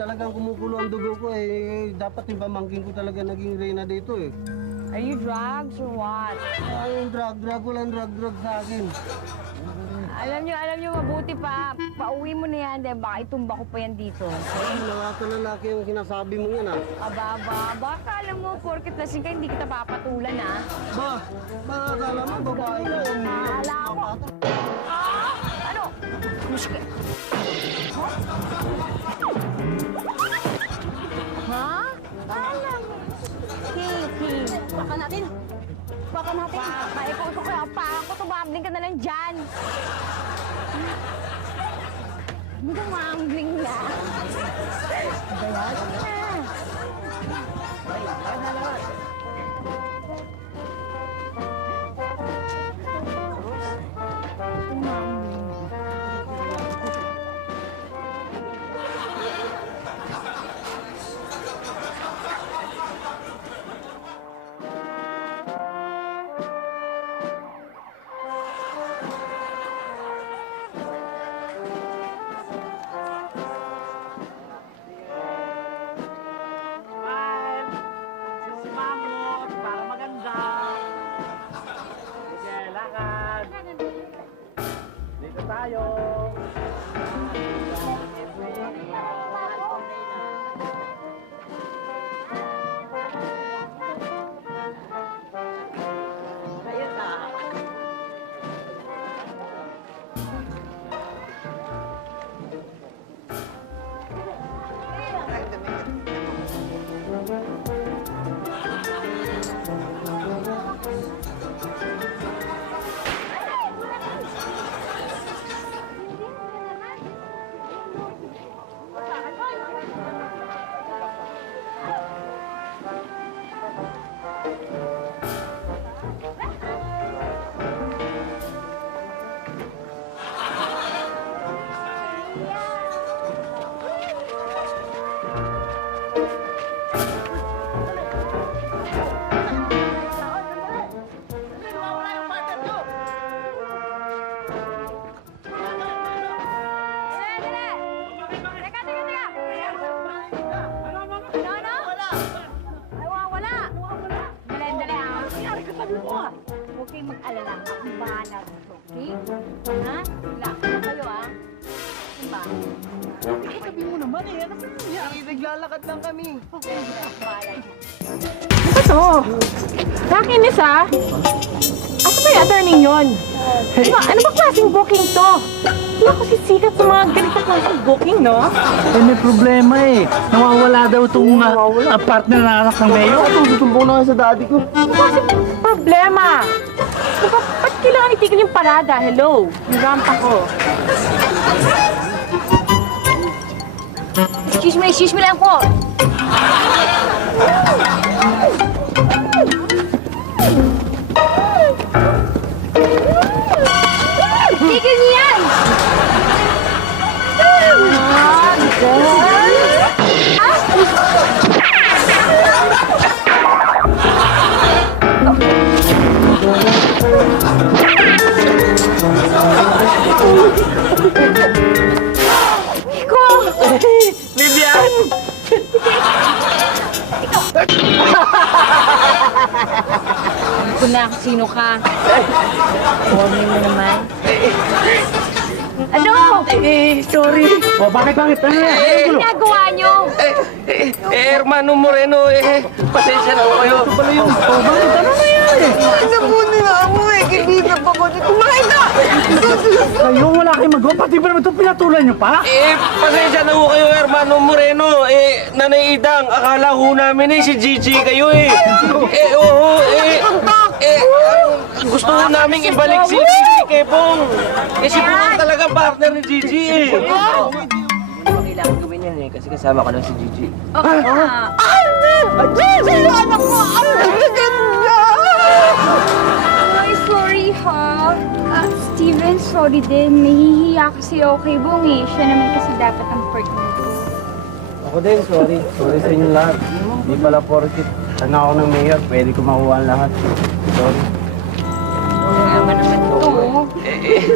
talagang kumukulo ang dugo ko eh. Dapat yung pamangkin ko talaga naging reyna dito eh. Are you drugs or what? Ay, yung drug, walang drug sa akin. Alam nyo, mabuti pa. Pauwi mo na yan, dahil baka itumba ko pa yan dito. Ay, lalaki yung sinasabi mo yan ah. Baka alam mo, porket lasing ka, hindi kita papatulan, ah. Akala mo, babae ka. Akala ko. Ah! Ano? Muskil. Ha? Alam mo. Kiki. Baka natin. Ikaw kaya pa ako, tumambling ka na lang dyan. Hindi ka mambling na. Bayan na. Huwag kayong mag-alala. Akong bahala dito, okay? Ha? Relax na kayo, ha? Diba? Sabi mo naman eh, ano ba nangyari? Naglalakad lang kami. Bahala dito. Ano? Nakinis ah. Asa ba yung attorney yun? Ano ba klaseng booking to? Wala ko sisikat sa mga ganitong klaseng booking, no? Eh, may problema eh. Nawawala daw itong partner na anak ng mayor. Tutumbong na nga sa daddy ko. Ano klaseng problema? Diba, ba't kailangan itigil yung parada? Hello? Yung rampa ko. Excuse me lang po. Tigil niyo yan! Iko! Vivian! Ako na kung sino ka. Warning mo naman. Ano? Sorry. Oh, bakit? Ano Ano yan? ginagawa niyo? Hermano Moreno, pasensya na kayo. Ito pala yun. Oh, bakit? Ano nangyari? Nabunin na ako eh. Kibina pa ko. Kumain na! Kayo, wala kayong magawa. Pati ba naman ito pinatulan nyo pa? Pasensya na ho kayo, Hermano Moreno. Nanay Idang, akala ho namin si Gigi kayo gusto ho namin ibalik si Gigi kay Bong. Si Bong talaga partner ni Gigi Kailangan gawin yan eh, kasi kasama ko lang si Gigi. Gigi! Anak ko! Ang ganda! Ay, sorry ha. Steven, sorry din. Nahihiya kasi ako kay Bong eh. Siya naman kasi dapat ang partner ko. Ako din, sorry. Sorry sa inyo lahat. Di pala porkit ako ng mayor, pwede ko makuha ang lahat. Sorry. Drama naman ito.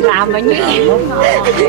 Drama niyo eh.